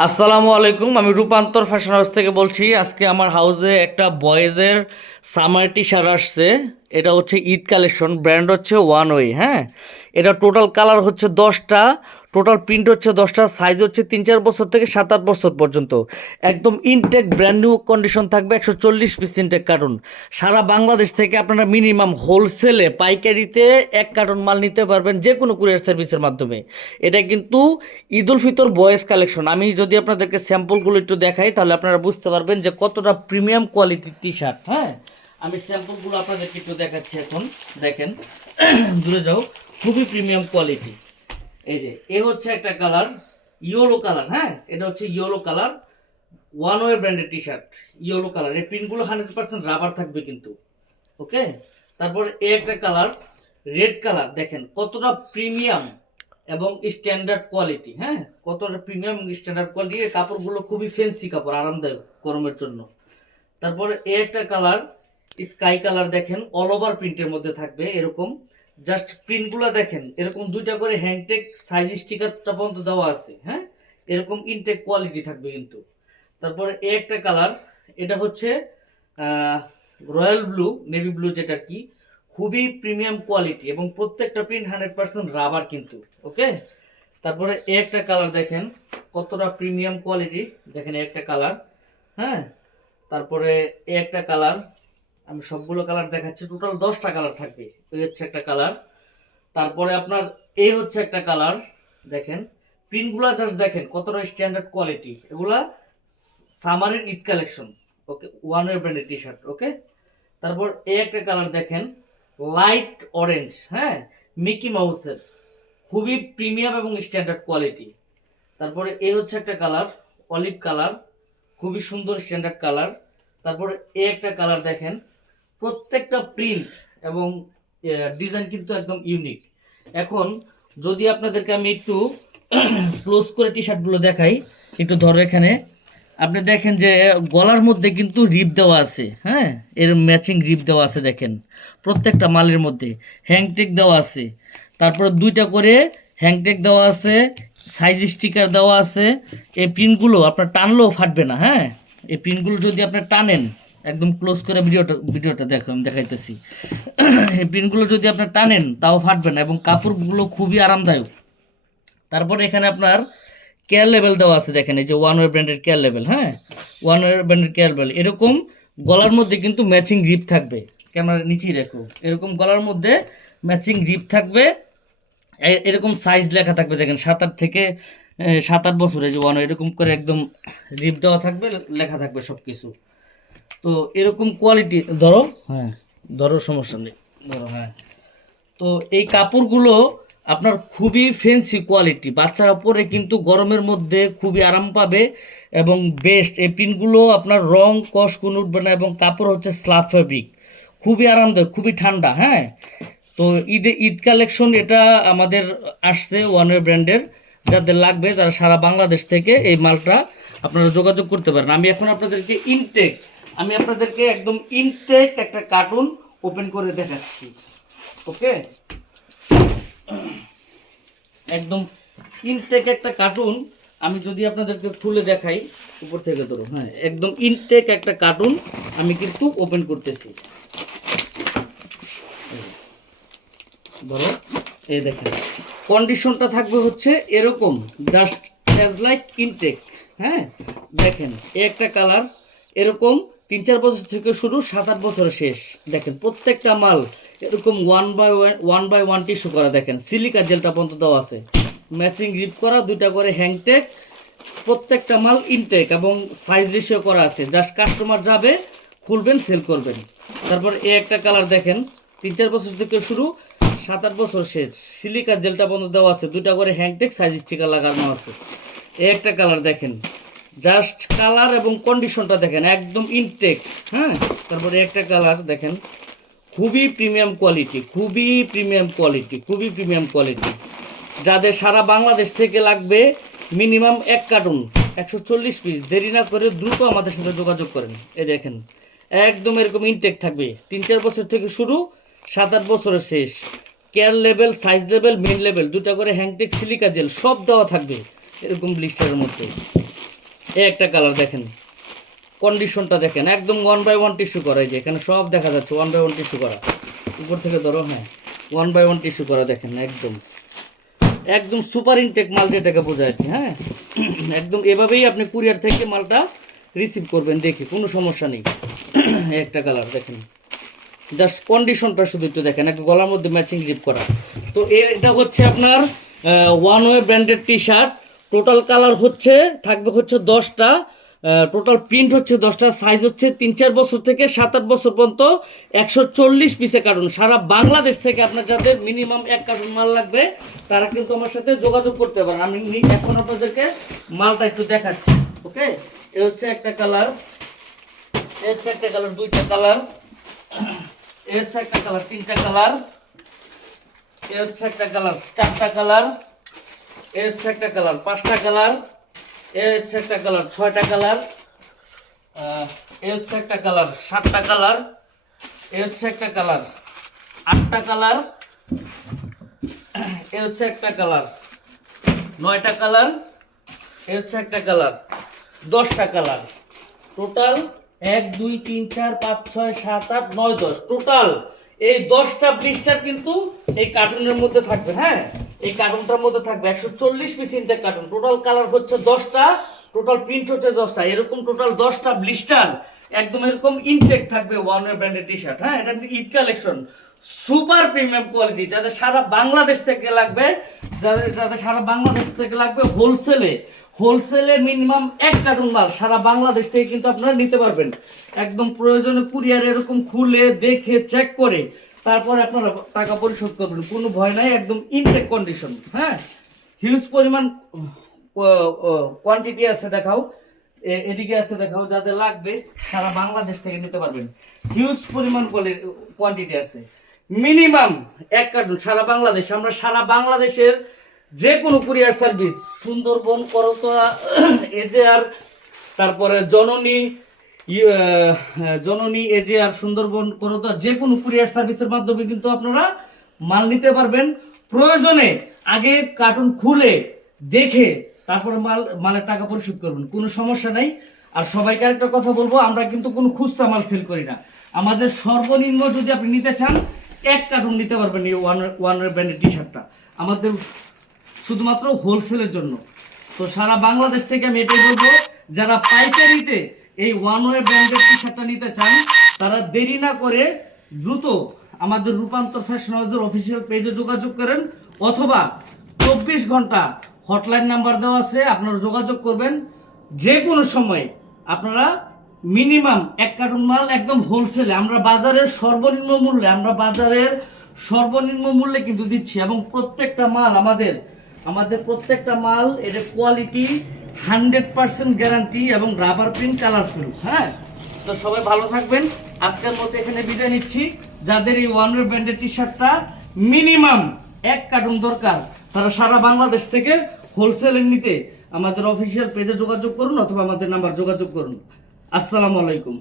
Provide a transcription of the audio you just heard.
আসসালামু আলাইকুম, আমি রূপান্তর ফ্যাশন হাউস থেকে বলছি। আজকে আমার হাউসে একটা বয়েজের সামার টি শার্ট আসছে। এটা হচ্ছে ঈদ কালেকশন, ব্র্যান্ড হচ্ছে ওয়ান ওয়ে। হ্যাঁ, এটা টোটাল কালার হচ্ছে 10টা, টোটাল প্রিন্ট হচ্ছে 10টা, সাইজ হচ্ছে 3-4 বছর থেকে 7-8 বছর পর্যন্ত। একদম ইনটেক ব্র্যান্ড নিউ কন্ডিশন থাকবে। 140 পিস ইনটেক কার্টুন। সারা বাংলাদেশ থেকে আপনারা মিনিমাম হোলসেলে পাইকারিতে 1 কার্টুন মাল নিতে পারবেন যে কোনো কুরিয়ার সার্ভিসের মাধ্যমে। এটা কিন্তু ঈদ উল ফিতর বয়েজ কালেকশন। আমি যদি আপনাদেরকে স্যাম্পলগুলো একটু দেখাই তাহলে আপনারা বুঝতে পারবেন যে কতটা প্রিমিয়াম কোয়ালিটির টি শার্ট। হ্যাঁ, আমি স্যাম্পলগুলো আপনাদেরকে একটু দেখাচ্ছি। এখন দেখেন, দূরে যাও, খুবই প্রিমিয়াম কোয়ালিটি। এই যে এ হচ্ছে একটা কালার, ইয়েলো কালার। হ্যাঁ, এটা হচ্ছে ইয়েলো কালার, ওয়ান ওয়ে ব্র্যান্ডের টি শার্ট, ইয়েলো কালার। এই প্রিন্টগুলো 100% রাবার থাকবে কিন্তু। ওকে, তারপর এ একটা কালার, রেড কালার। দেখেন কতটা প্রিমিয়াম এবং স্ট্যান্ডার্ড কোয়ালিটি। হ্যাঁ, কতটা প্রিমিয়াম স্ট্যান্ডার্ড কোয়ালিটি। কাপড়গুলো খুবই ফ্যান্সি কাপড়, আরামদায়ক গরমের জন্য। তারপরে এ একটা কালার, স্কাই কালার। দেখেন অল ওভার প্রিন্টের মধ্যে থাকবে এরকম। জাস্ট প্রিন্টগুলো দেখেন, এরকম 2টা করে হ্যান্ডটেক সাইজ স্টিকারটা পর্যন্ত দেওয়া আছে। হ্যাঁ, এরকম ইনটেক কোয়ালিটি থাকবে কিন্তু। তারপরে এ একটা কালার, এটা হচ্ছে রয়্যাল ব্লু, নেভি ব্লু, যেটা কি খুবই প্রিমিয়াম কোয়ালিটি এবং প্রত্যেকটা প্রিন্ট 100% রাবার কিন্তু। ওকে, তারপরে এ একটা কালার দেখেন কতটা প্রিমিয়াম কোয়ালিটি। দেখেন এ একটা কালার। হ্যাঁ, তারপরে এ একটা কালার। আমি সবগুলো কালার দেখাচ্ছি, টোটাল 10টা কালার থাকবে। এই হচ্ছে একটা কালার। তারপরে আপনার এই হচ্ছে একটা কালার। দেখেন প্রিন্টগুলা জাস্ট দেখেন কতটা স্ট্যান্ডার্ড কোয়ালিটি। এগুলা সামারের ঈদ কালেকশন। ওকে, ওয়ান ওয়ে ব্র্যান্ডের টি শার্ট। ওকে, তারপর এই একটা কালার দেখেন, লাইট অরেঞ্জ। হ্যাঁ, মিকি মাউসের, খুবই প্রিমিয়াম এবং স্ট্যান্ডার্ড কোয়ালিটি। তারপরে এই হচ্ছে একটা কালার, অলিভ কালার, খুবই সুন্দর স্ট্যান্ডার্ড কালার। তারপরে এই একটা কালার দেখেন, প্রত্যেকটা প্রিন্ট এবং ডিজাইন কিন্তু একদম ইউনিক। এখন যদি আপনাদেরকে আমি একটু ক্লোজ করে টি শার্টগুলো দেখাই, একটু ধরো এখানে। আপনি দেখেন যে গলার মধ্যে কিন্তু রিপ দেওয়া আছে। হ্যাঁ, এর ম্যাচিং রিপ দেওয়া আছে। দেখেন প্রত্যেকটা মালের মধ্যে হ্যাংটেক দেওয়া আছে। তারপর 2টা করে হ্যাংটেক দেওয়া আছে, সাইজ স্টিকার দেওয়া আছে। এই প্রিন্টগুলো আপনার টানলেও ফাটবে না। হ্যাঁ, এই প্রিন্টগুলো যদি আপনি টানেন, একদম ক্লোজ করে ভিডিওটা দেখো, আমি দেখাইতেছি। এই প্রিন্টগুলো যদি আপনি টানেন তাও ফাটবে না এবং কাপড়গুলো খুবই আরামদায়ক। তারপর এখানে আপনার কেয়ার লেভেল দেওয়া আছে। দেখেন এই যে ওয়ান ওয়ে ব্র্যান্ডের কেয়ার লেভেল। হ্যাঁ, ওয়ান ওয়ে ব্র্যান্ডের কেয়ার লেভেল। এরকম গলার মধ্যে কিন্তু ম্যাচিং গ্রিপ থাকবে। ক্যামেরা নিচেই রাখো, এরকম গলার মধ্যে ম্যাচিং গ্রিপ থাকবে। এরকম সাইজ লেখা থাকবে। দেখেন 7-8 থেকে 7-8 বছরে যে ওয়ান, এরকম করে একদম রিপ দেওয়া থাকবে, লেখা থাকবে সব কিছু। তো এরকম কোয়ালিটি। ধরো, হ্যাঁ ধরো, সমস্যা নেই, ধরো। হ্যাঁ, তো এই কাপড়গুলো আপনার খুবই ফ্যান্সি কোয়ালিটি। বাচ্চারা পরে কিন্তু গরমের মধ্যে খুবই আরাম পাবে এবং বেস্ট। এই প্রিন্টগুলো আপনার রং কস কোনো উঠবে না এবং কাপড় হচ্ছে স্লাব ফেব্রিক, খুবই আরামদায়ক, খুবই ঠান্ডা। হ্যাঁ, তো ঈদ কালেকশন এটা আমাদের আসছে ওয়ান ওয়ে ব্র্যান্ডের। যাদের লাগবে তারা সারা বাংলাদেশ থেকে এই মালটা আপনারা যোগাযোগ করতে পারেন। আমি আপনাদেরকে একদম ইনটেক একটা কার্টুন ওপেন করে দেখাচ্ছি। ওকে, একদম ইনটেক একটা কার্টুন আমি যদি আপনাদেরকে খুলে দেখাই, উপর থেকে ধরো। হ্যাঁ, একদম ইনটেক একটা কার্টুন আমি কিন্তু ওপেন করতেছি। ধরো, এই দেখেন কন্ডিশনটা থাকবে হচ্ছে এরকম, জাস্ট অ্যাজ লাইক ইনটেক। হ্যাঁ, দেখেন এই একটা কালার, এরকম 3-4 বছর থেকে শুরু, 7-8 বছরের শেষ। দেখেন প্রত্যেকটা মাল এরকম ওয়ান বাই ওয়ান টিস্যু করা। দেখেন সিলিকা জেলটা পর্যন্ত দেওয়া আছে, ম্যাচিং গ্রিপ করা, 2টা করে হ্যাংটেক। প্রত্যেকটা মাল ইনটেক এবং সাইজ রেশিও করা আছে। জাস্ট কাস্টমার যাবে, খুলবেন, সেল করবেন। তারপর এই একটা কালার দেখেন, 3-4 বছর থেকে শুরু, 7-8 বছর শেষ। সিলিকার জেলটা বন্ধ দেওয়া আছে, 2টা করে হ্যাংটেক সাইজ স্টিকার লাগানো আছে। এই একটা কালার দেখেন, জাস্ট কালার এবং কন্ডিশনটা দেখেন একদম ইনটেক। হ্যাঁ, তারপরে একটা কালার দেখেন, খুবই প্রিমিয়াম কোয়ালিটি, খুবই প্রিমিয়াম কোয়ালিটি, খুবই প্রিমিয়াম কোয়ালিটি। যাদের সারা বাংলাদেশ থেকে লাগবে মিনিমাম 1 কার্টুন, 140 পিস, দেরি না করে দ্রুত আমাদের সাথে যোগাযোগ করেন। এই দেখেন একদম এরকম ইনটেক থাকবে, 3-4 বছর থেকে শুরু, 7-8 বছরের শেষ। Care level, size level, main level, 2টা করে হ্যাংটেক, সিলিকা জেল সব দেওয়া থাকবে এরকম ব্লিস্টারের মধ্যে। এই একটা কালার দেখেন, কন্ডিশনটা দেখেন, একদম 1/1 টিস্যু করা। এই যে এখানে সব দেখা যাচ্ছে 1/1 টিস্যু করা, উপর থেকে ধরো, হ্যাঁ 1/1 টিস্যু করা দেখেন, একদম একদম সুপার ইনটেক মাল যেটাকে বোঝায় আর কি। হ্যাঁ একদম এভাবেই আপনি কুরিয়ার থেকে মালটা রিসিভ করবেন, দেখি কোনো সমস্যা নেই। একটা কালার দেখেন, জাস্ট কন্ডিশনটা শুধু একটু দেখেন, একটা গলার মধ্যে ম্যাচিং জিপ করা। তো এটা হচ্ছে আপনার one way branded T shirt. Total colour হচ্ছে থাকবে হচ্ছে 10টা, টোটাল প্রিন্ট হচ্ছে 10টা, সাইজ হচ্ছে 3-4 বছর থেকে 7-8 বছর পর্যন্ত, 140 পিসে কার্টুন। সারা বাংলাদেশ থেকে আপনার যাদের মিনিমাম 1 কার্টুন মাল লাগবে তারা কিন্তু আমার সাথে যোগাযোগ করতে পারেন। আমি এখন আপনাদেরকে মালটা একটু দেখাচ্ছি। ওকে, এ হচ্ছে একটা কালার, এ হচ্ছে একটা কালার, 2টা কালার, এ হচ্ছে একটা কালার, 3টা কালার, এ হচ্ছে একটা কালার, 4টা কালার, এ হচ্ছে একটা কালার, 5টা কালার, এ হচ্ছে একটা কালার, 6টা কালার, এ হচ্ছে একটা কালার, 7টা কালার, এ হচ্ছে একটা কালার, 8টা কালার, এ হচ্ছে একটা কালার, 9টা কালার, এ হচ্ছে একটা কালার, 10টা কালার। টোটাল 1 2 3 4 5 6 7 8 9 10, টোটাল এই 10টা ব্লিস্টার কিন্তু এই কার্টুনের মধ্যে থাকবে। হ্যাঁ এই কার্টুনটার মধ্যে থাকবে 140 পিস ইনটেক কার্টুন। টোটাল কালার হচ্ছে 10টা, টোটাল প্রিন্ট হচ্ছে 10টা, এরকম টোটাল 10টা ব্লিস্টার একদম এরকম ইনটেক থাকবে ওয়ান ওয়ে ব্র্যান্ডের টি শার্ট। হ্যাঁ এটা Eid collection, super premium quality, যাদের সারা বাংলাদেশ থেকে লাগবে, যাদের সারা বাংলাদেশ থেকে লাগবে হোলসেলে মিনিমাম 1 কার্টুন মাল সারা বাংলাদেশ থেকে কিন্তু আপনারা নিতে পারবেন। একদম প্রয়োজনে কুরিয়ার এরকম খুলে দেখে চেক করে তারপরে আপনারা টাকা পরিশোধ করবেন, কোনো ভয় নাই, একদম ইনটেক কন্ডিশন। হ্যাঁ হিউজ পরিমাণ কোয়ান্টিটি আছে, দেখাও এদিকে আছে, দেখাও, যাদের লাগবে সারা বাংলাদেশ থেকে নিতে পারবেন। হিউজ পরিমাণ কোয়ান্টিটি আছে, মিনিমাম 1 কার্টুন সারা বাংলাদেশ। আমরা সারা বাংলাদেশের যে কোনো কুরিয়ার সার্ভিস, সুন্দরবন, করতোয়া, এজেআর, তারপরে জননী এজেআর, সুন্দরবন, করতোয়া, যে কোনো কুরিয়ার সার্ভিসের মাধ্যমে কিন্তু আপনারা মাল নিতে পারবেন। প্রয়োজনে আগে কার্টুন খুলে দেখে তারপরে মালের টাকা পরিশোধ করবেন, কোনো সমস্যা নাই। আর সবাইকে একটা কথা বলবো, আমরা কিন্তু কোনো খুচরা মাল সেল করি না। আমাদের সর্বনিম্ন যদি আপনি নিতে চান 1 কার্টুন নিতে পারবেন এই ওয়ান ওয়ে ব্র্যান্ডের টি শার্টটা, আমাদের শুধুমাত্র হোলসেলের জন্য। তো সারা বাংলাদেশ থেকে আমি এটাই বলবো, যারা পাইকারিতে এই ওয়ান ওয়ে ব্র্যান্ডের টি শার্টটা নিতে চান তারা দেরি না করে দ্রুত আমাদের রূপান্তর ফ্যাশন হাউসের অফিসিয়াল পেজে যোগাযোগ করেন, অথবা 24 ঘন্টা হটলাইন নাম্বার দেওয়া আছে, আপনারা যোগাযোগ করবেন। যে কোনো সময় আপনারা মিনিমাম 1 কার্টুন মাল একদম হোলসেলে, আমরা বাজারের সর্বনিম্ন মূল্যে কিন্তু দিচ্ছি। এবং প্রত্যেকটা মাল আমাদের প্রত্যেকটা মাল এর কোয়ালিটি 100% গ্যারান্টি এবং রাবার প্রিন্ট কালারফুল। হ্যাঁ তো সবাই ভালো থাকবেন, আজকের মতো এখানে বিদায় নিচ্ছি। যাদের এই ওয়ান ওয়ে ব্র্যান্ডের টি শার্টটা মিনিমাম 1 কার্টুন দরকার তারা সারা বাংলাদেশ থেকে হোলসেলে নিতে আমাদের অফিসিয়াল পেজে যোগাযোগ করুন, অথবা আমাদের নাম্বার যোগাযোগ করুন। আসসালামু আলাইকুম।